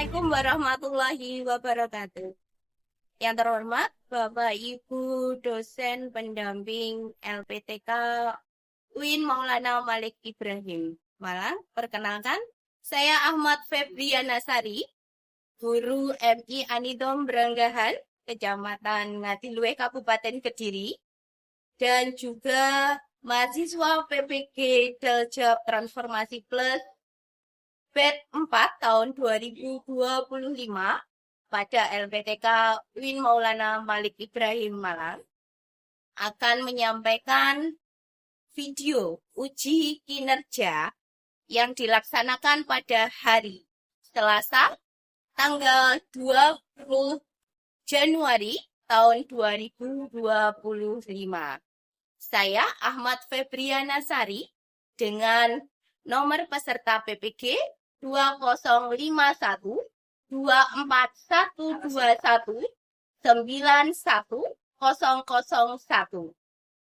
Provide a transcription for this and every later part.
Assalamualaikum warahmatullahi wabarakatuh. Yang terhormat Bapak Ibu dosen pendamping LPTK UIN Maulana Malik Ibrahim Malang. Perkenalkan, saya Ahmad Febriana Sari, guru MI Anidom Branggahan, Kecamatan Ngatilue, Kabupaten Kediri, dan juga mahasiswa PPG Daljab Transformasi Plus batch 4 tahun 2025 pada LPTK UIN Maulana Malik Ibrahim Malang akan menyampaikan video uji kinerja yang dilaksanakan pada hari Selasa tanggal 20 Januari tahun 2025. Saya Ahmad Febriana Sari dengan nomor peserta PPG 2051 24121 91001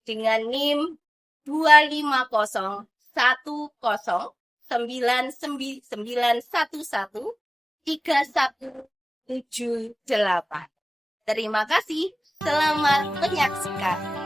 dengan NIM 250199113178. Terima kasih. Selamat menyaksikan.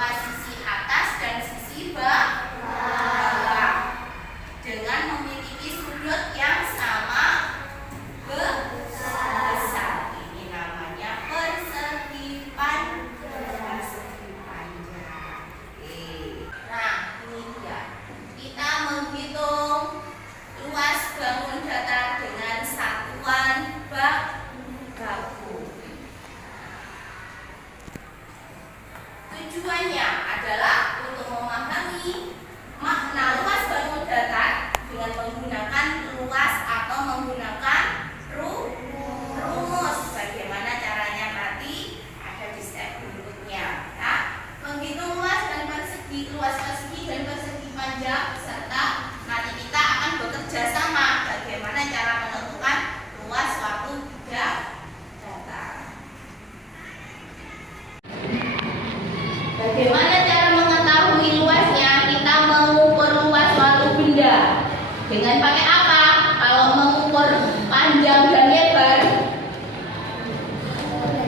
berupa sisi atas dan sisi bawah dengan memiliki sudut yang sama besar. Ini namanya persegi panjang. Nah, ini dia. Kita menghitung luas bangun datar dengan satuan baku. Tujuannya adalah untuk memahami makna luas bangun datar dengan menggunakan luas atau menggunakan rumus. Bagaimana caranya nanti ada di step berikutnya. Nah, menghitung luas dan persegi, luas persegi dan persegi panjang, serta nanti kita akan bekerja sama bagaimana cara menentukan luas suatu bidang datar. Bagaimana cara mengetahui luasnya? Kita mengukur luas suatu benda dengan pakai apa? Kalau mengukur panjang dan lebar,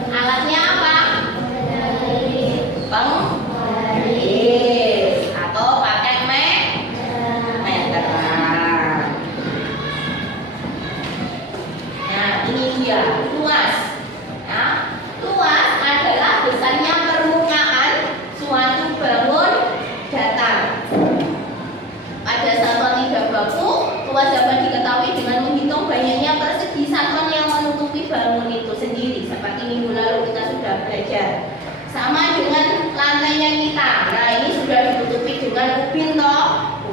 alatnya apa? Penggaris atau pakai meter. Nah, ini dia luas. Nah, luas adalah besarnya permukaan suatu bangun datar. Pada satuan lidah baku, luas dapat diketahui dengan menghitung banyaknya persegi satuan yang menutupi bangun itu sendiri. Seperti minggu lalu kita sudah belajar. Sama dengan lantainya kita. Nah, ini sudah ditutupi dengan ubin toh.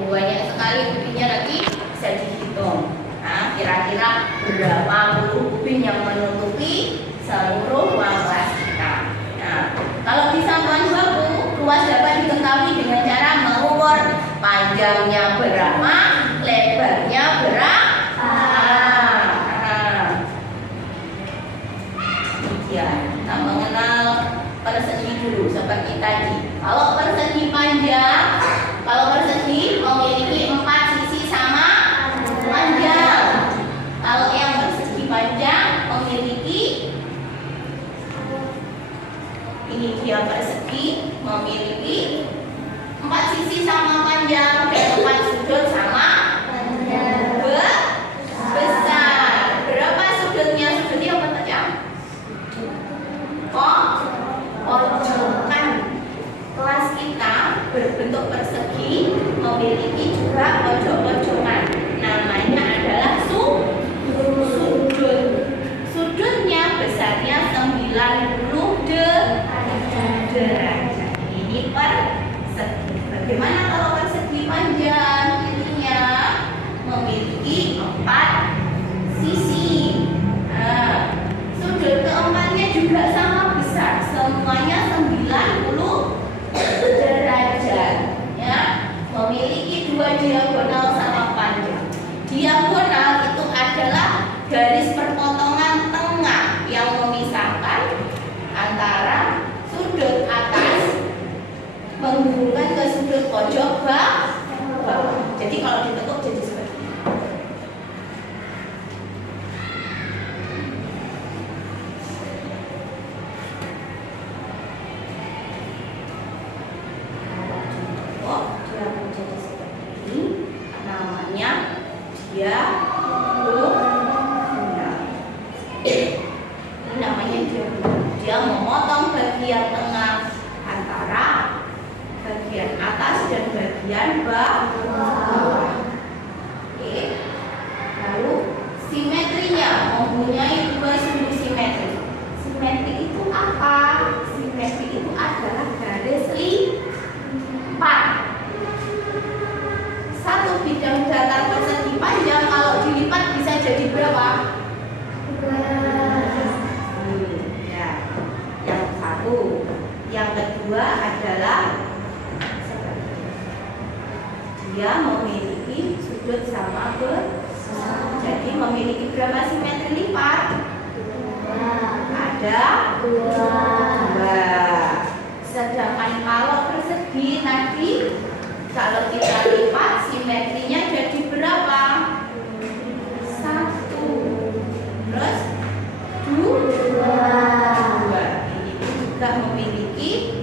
Banyak sekali ubinnya nanti bisa dihitung. Nah, kira-kira berapa puluh ubin yang menutupi seluruh ruang kelas kita. Nah, kalau di satuan baku, luas dapat diketahui dengan cara mengukur panjangnya berapa, lebarnya berapa. Ya, kita mengenal persegi dulu seperti tadi. Kalau persegi panjang, kalau persegi memiliki 4 sisi sama panjang. Kalau yang persegi panjang memiliki, ini dia persegi memiliki 4 sisi sama panjang dan 4 sudut sama besar. Berapa sudutnya? Sudutnya apa saja? Pojokan. Kelas kita berbentuk persegi memiliki juga pojok-pojokan. Namanya adalah sudut. Sudutnya besarnya 90 derajat. Ini persegi. Bagaimana kalau persegi panjang? Intinya memiliki 4 sisi. Nah, sudut keempatnya juga sama besar, semuanya 90 derajat. Ya, memiliki 2 diagonal sama panjang. Diagonal itu adalah garis perpotongan tengah yang memisahkan antara sudut atas menghubungkan ke sudut pojok bawah. Jadi kalau ditekuk jadi seperti ini. Oh, dia menjadi seperti ini. Namanya diagonal. Ini namanya diagonal. Dia memotong bagian tengah antara bagian atas dan bagian bawah. Oke. Lalu simetrinya mempunyai 2 sudut simetri. Simetri itu apa? Simetri itu adalah garis lipat. Satu bidang datar persegi panjang kalau dilipat bisa jadi berapa? Ya. Yang satu. Yang kedua adalah dia memiliki sudut sama besar. Jadi memiliki berapa simetri lipat? Ada 2. Sedangkan kalau persegi tadi, kalau kita lipat simetrinya jadi berapa? 1. Terus 2. Ini juga memiliki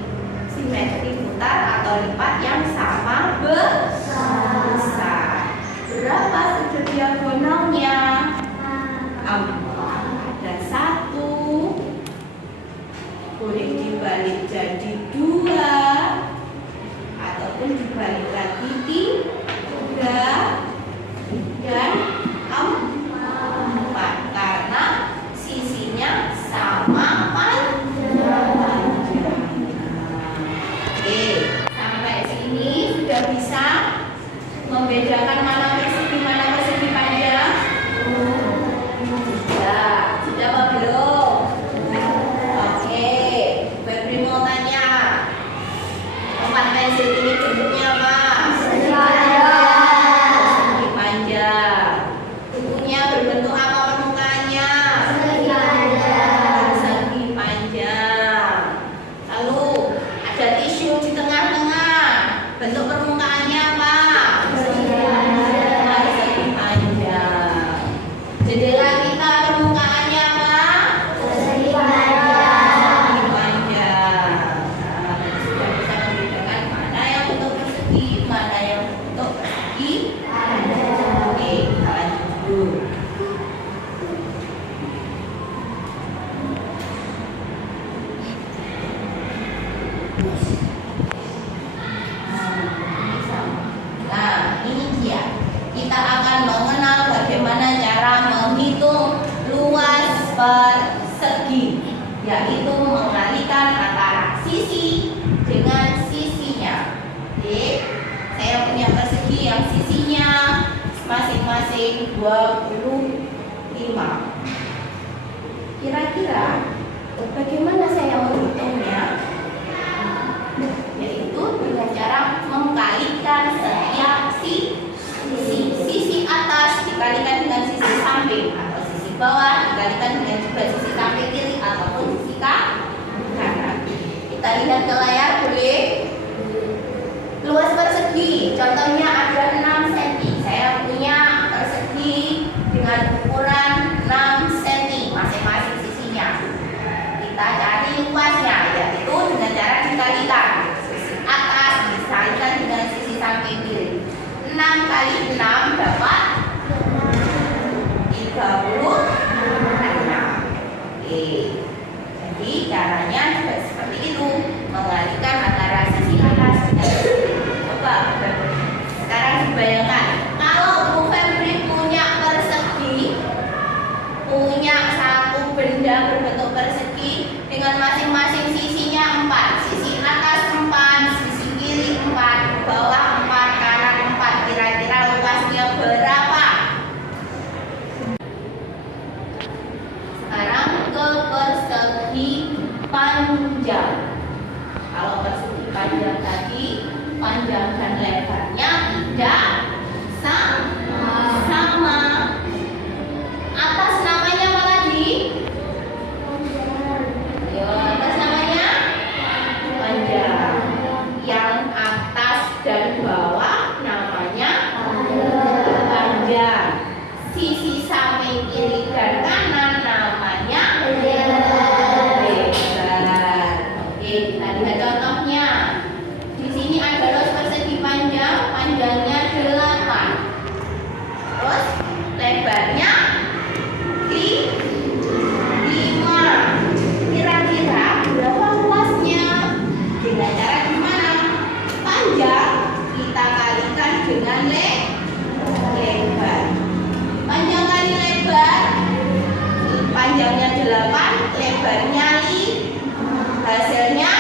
simetri putar atau lipat yang sama besar. Berapa sudut diagonalnya? Ada 1. Boleh dibalik jadi 2 ataupun dibalik lagi 3 dan 4 karena sisinya sama panjang. Oke, sampai sini sudah bisa membedakan mana persegi panjang? Sudah apa belum? Oke, Febri mau tanya, 4 pensil ini bentuknya apa? Persegi panjang. Bukunya berbentuk apa permukaannya? Persegi panjang. Lalu ada tisu di tengah-tengah. Bentuk permukaannya apa? Persegi panjang. Jendela kita permukaannya apa? Persegi panjang. Nah, sudah bisa membedakan mana yang bentuk persegi, mana yang bentuk persegi panjang. Oke, kita lanjut dulu. Nah, ini dia. Kita akan mengenal bagaimana cara menghitung luas persegi, yaitu mengalihkan antara sisi dengan sisinya. Oke, saya punya persegi yang sisinya masing-masing 25. Kira-kira bagaimana saya menghitungnya? Yaitu dengan cara mengkalikan setiap sisi atas dikalikan dengan sisi samping, atau sisi bawah dikalikan dengan juga sisi samping kiri ataupun sisi kanan. Kita lihat ke layar, boleh? Luas persegi, contohnya ada 6 cm. Saya punya persegi dengan ukuran 6 cm masing-masing sisinya. Kita cari luasnya, yaitu dengan cara dikalikan sisi atas dikalikan dengan sisi samping kiri. 6 kali 6 dapat 36. Oke, jadi caranya juga seperti itu, mengalihkan antara sisi atas dengan sisi kiri. Coba sekarang dibayangkan, kalau Bu Febri punya persegi, punya satu benda berbentuk persegi dengan masing-masing sisinya 4, sisi atas 4, sisi kiri 4, bawah 4, kanan 4, kira-kira luasnya berapa? Sekarang ke persegi panjang. Kalau persegi panjang tadi, panjang dan lebarnya tidak sama. Atas namanya apa lagi? Ayo, atas namanya panjang. Yang atas dan bawah namanya panjang. Sisi samping kiri dan kanan namanya lebar. Oke, kita lihat contohnya. Di sini ada luas persegi panjang, panjangnya 8. Terus lebarnya 5. Kira-kira berapa luasnya? Dengan cara gimana? Panjang kita kalikan dengan lebar. Panjang kali lebar, panjangnya 8, lebarnya 5, hasilnya 15.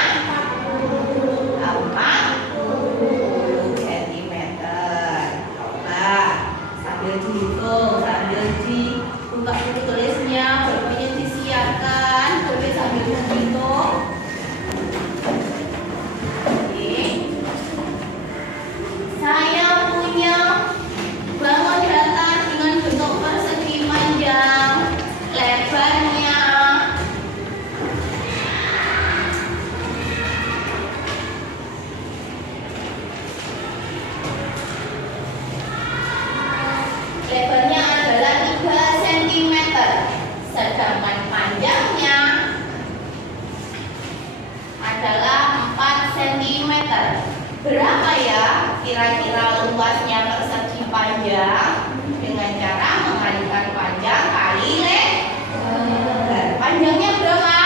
meter. Berapa ya kira-kira luasnya persegi panjang? Dengan cara mengalikan panjang kali lebar. Panjangnya berapa?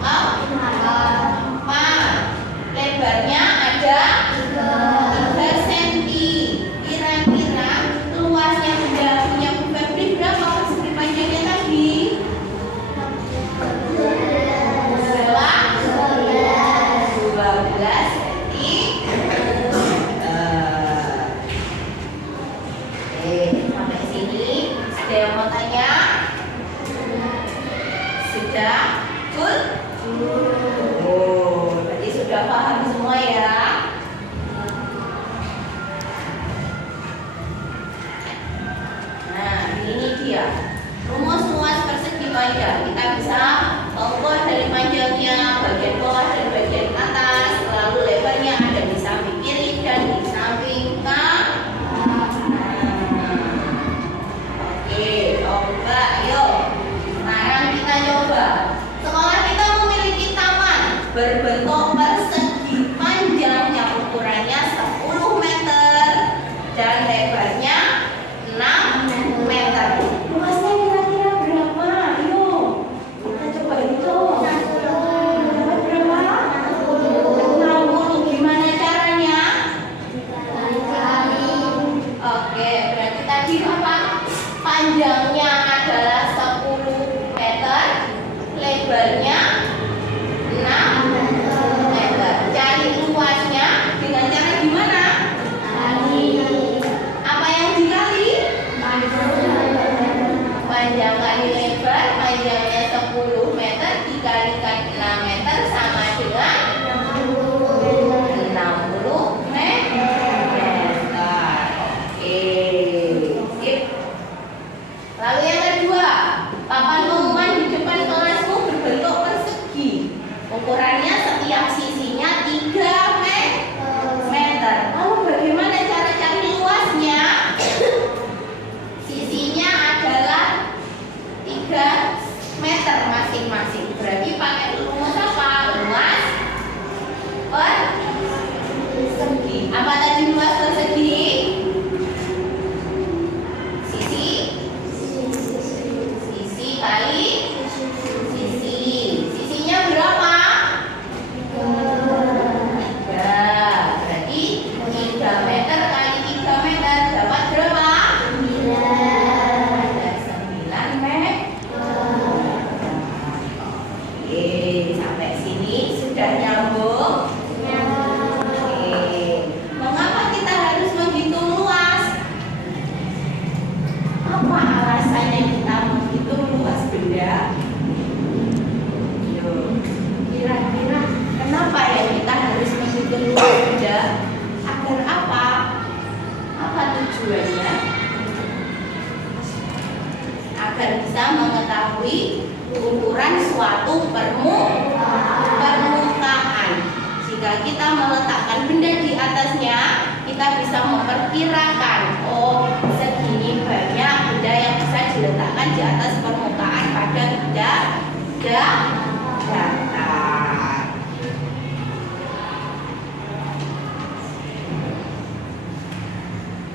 4. Lebarnya ada 3 cm. Kira-kira luasnya punya Bu Febri berapa persegi panjangnya tadi? 12 cm. Sampai sini ada yang mau tanya? Sudah? Full? Oh, berarti sudah paham semua ya? Nah, ini dia rumus luas persegi panjang. Kita bisa ukur dari panjangnya, bagian bawah dan bagian atas, lalu lebarnya ada di samping kiri dan di samping kanan. Oke, coba yuk. Sekarang kita coba. Sekolah kita memiliki taman berbentuk persegi panjang yang ukurannya 10 meter dan lebarnya 6 meter. Luasnya kira-kira berapa? Yuk, kita coba hitung. Dapat berapa? 60. Gimana caranya? Oke, berarti tadi apa? Panjangnya adalah 10 meter, lebarnya 6 meter. Cari luasnya dengan cara gimana? Apa yang dikali? Panjang kali lebar, panjangnya 10 meter dikalikan 6 meter sama dengan 60 meter. Oke, sip. Lalu yang kedua, papan pengumuman di depan kelasmu berbentuk persegi. Ukurannya setiap sisinya 3 meter. Lalu bagaimana cara cari luasnya? Sisinya adalah 3 meter masing-masing. Berarti pakai rumus apa? Luas persegi. Apa tadi luas persegi? Sisi kali sisi. Sisinya berapa? 3. Berarti 3 meter kali 3 meter dapat berapa? 9 meter. Oke, sampai sini sudah nyambung? Oke. Mengapa kita harus menghitung luas? Apa alasannya kita menghitung luas benda? Yuk, kira-kira kenapa ya kita harus menghitung luas benda? Agar apa? Apa tujuannya? Agar bisa mengetahui ukuran suatu permukaan. Jika kita meletakkan benda di atasnya, kita bisa memperkirakan, oh, segini banyak benda yang bisa diletakkan di atas permukaan pada datar.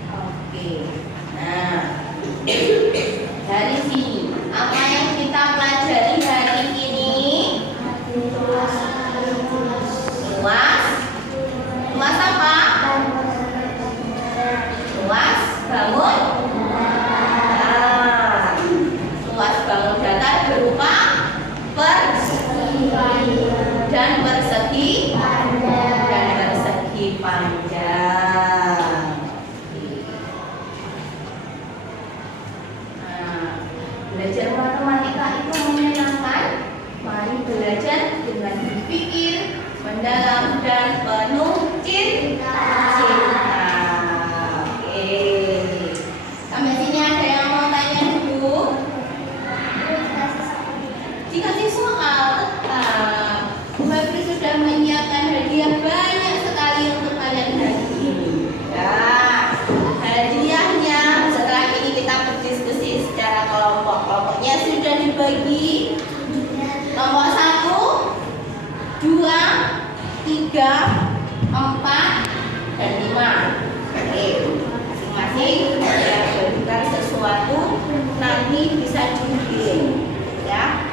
Oke, nah dari sini apa yang kita pelajari hari ini? Luas apa? Luas bangun. Luas bangun datar berupa persegi dan persegi panjang. Belajar matematika itu menyenangkan. Mari belajar dengan berpikir mendalam dan penuh cinta. Oke. Sampai sini ada yang mau tanya dulu? Dikasih soal tetap. Bu Febri sudah menyiapkan hadiah banyak sekali untuk kalian hari ini. Ya, hadiahnya setelah ini kita berdiskusi secara kelompok. Kelompoknya sudah dibagi. Kelompok 1, 2, 3, 4, dan 5. Oke, masing-masing saya berikan sesuatu, nanti bisa dipilih ya.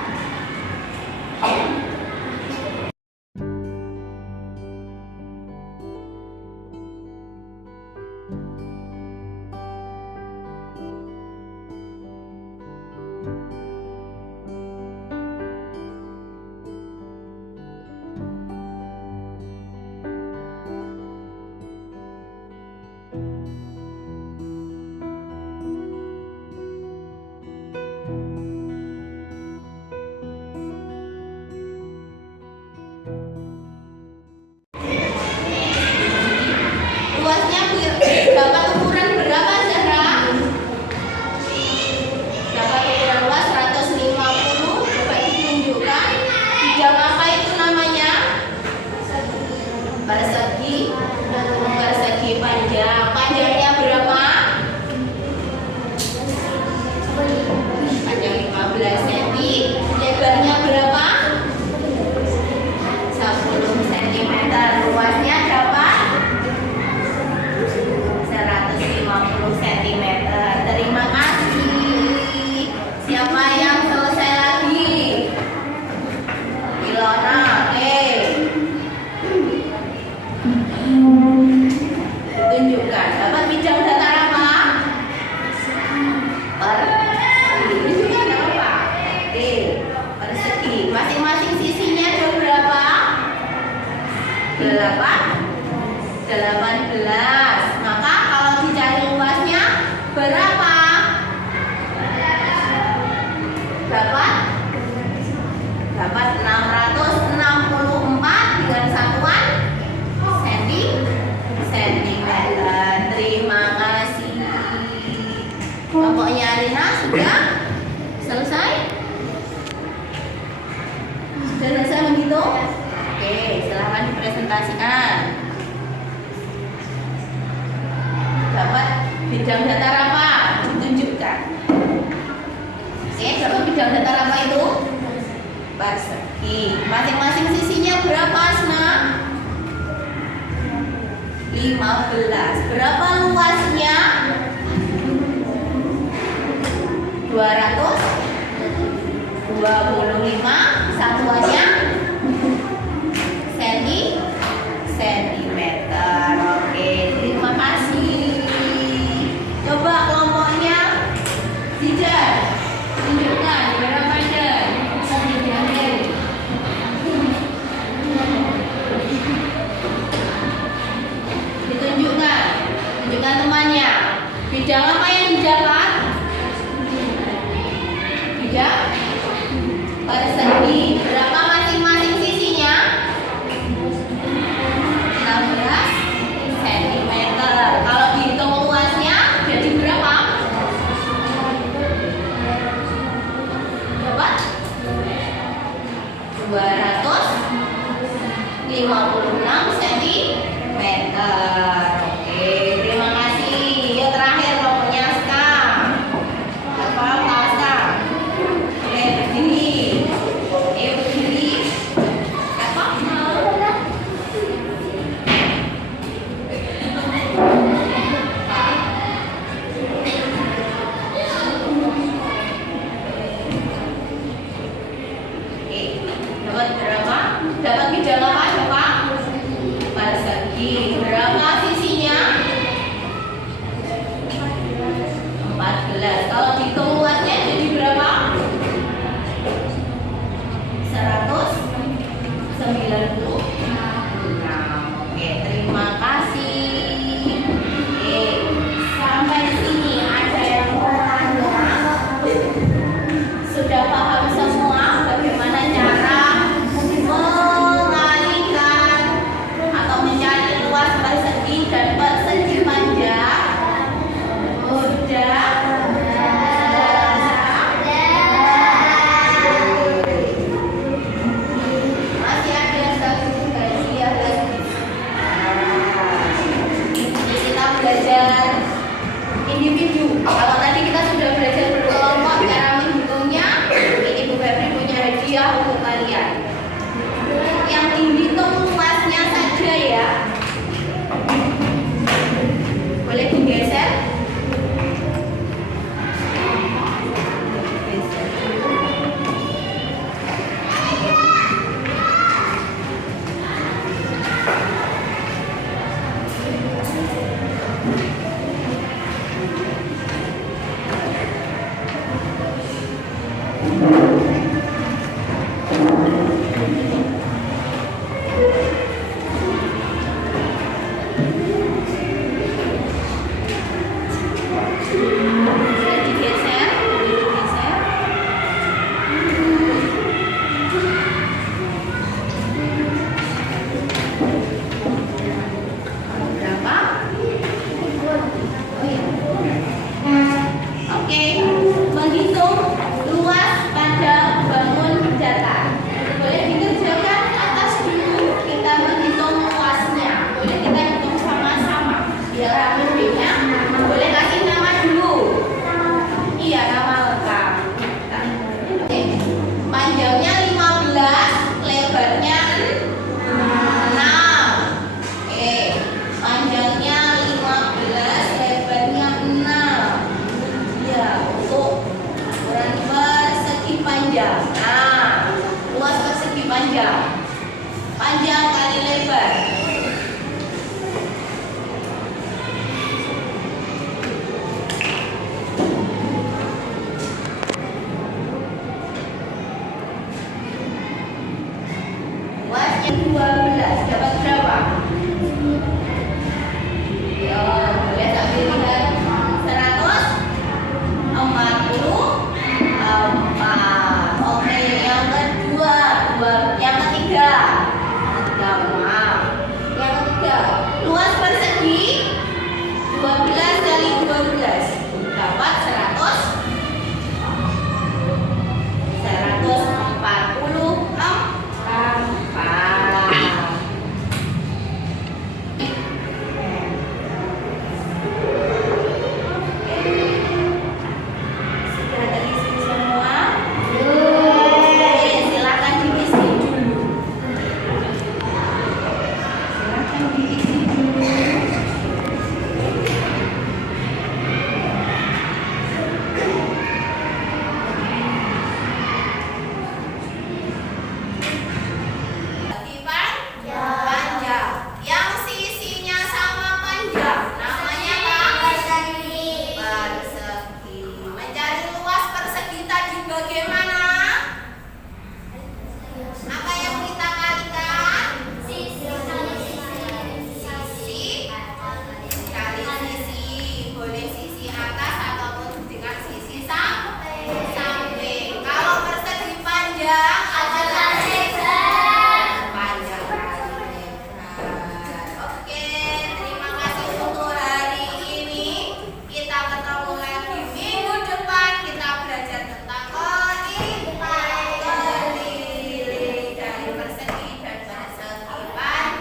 Luasnya dapat ukuran berapa, Zahra? Dapat ukuran luas 150. Coba ditunjukkan. Bidang apa itu namanya? Persegi. Persegi panjang. Panjangnya berapa? Panjang 15 cm. Lebarnya berapa? 10 cm. Luasnya dapat 150 cm. Terima kasih. Siapa yang selesai lagi? Ilona, oke. Tunjukkan. Dapat bidang datar apa? Persegi. Tunjukkan apa? Oke. Persegi. Masing-masing sisinya ada berapa? 18. Maka kalau dicari luasnya berapa? Dapat 664 dengan satuan sentimeter. Terima kasih. Kelompoknya Arina sudah selesai? Sudah selesai begitu? Oke, silahkan dipresentasikan. Dapat bidang datar apa? Ditunjukkan. Oke, dapat bidang datar apa itu? Persegi. Masing-masing sisinya berapa, Asna? 15. Berapa luasnya? 225. Satuannya sentimeter. Oke, terima kasih. Coba kelompoknya Zijar, tunjukkan berapa dan tunjukkan temannya. Bidang apa yang didapat? Bidang persegi. Berapa masing-masing sisinya? 16 cm. Kalau dihitung luasnya jadi berapa? Dapat 256 cm. Oke, terima kasih. Yuk terakhir kelompoknya Aska. Apa Aska? Oke, berdiri. Ayo berdiri. Apa? Dapat berapa? Dapat bidang apa? Coba. Persegi. Berapa sisi Panjang kali lebar. Luasnya 12. Dapat berapa? Yo, boleh sambil lihat. 144. Oke, yang kedua, yang ketiga. Maaf. Yang ketiga, luas persegi 12 kali 12 dapat 144. Sudah terisi semua? Oke, silakan diisi dulu. Silakan diisi dulu. Panjang. Yang sisinya sama panjang. Namanya apa? Persegi. Mencari luas persegi tadi bagaimana? Apa yang kita kalikan? Sisi kali sisi. Boleh sisi atas ataupun dengan sisi samping. Kalau persegi panjang adalah panjang kali lebar. Oke, terima kasih untuk hari ini. Kita ketemu lagi minggu depan. Kita belajar tentang keliling dari persegi dan persegi panjang.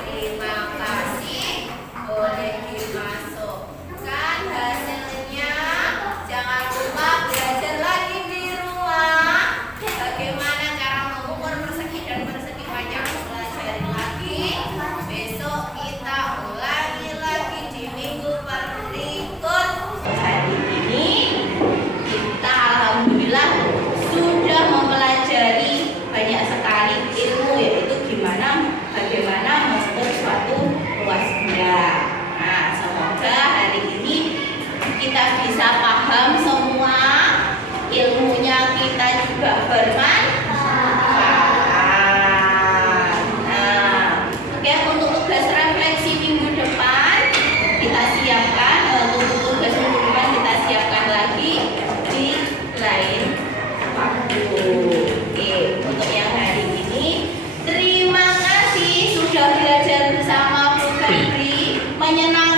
Terima kasih. Boleh dimasukkan hasilnya. Jangan lupa belajar lagi di rumah. Bagaimana cara mengukur persegi dan persegi panjang, pelajari lagi. Besok kita ulangi lagi di minggu berikut. Hari ini kita alhamdulillah sudah mempelajari banyak sekali ilmu, yaitu bagaimana mengukur suatu luas benda. Nah, semoga hari ini kita bisa paham semua, ilmunya kita juga bermanfaat. Nah, oke, untuk tugas refleksi minggu depan kita siapkan. Untuk tugas minggu depan kita siapkan lagi di lain waktu. Oke, untuk yang hari ini terima kasih sudah belajar bersama Bu Febri. Menyenangkan.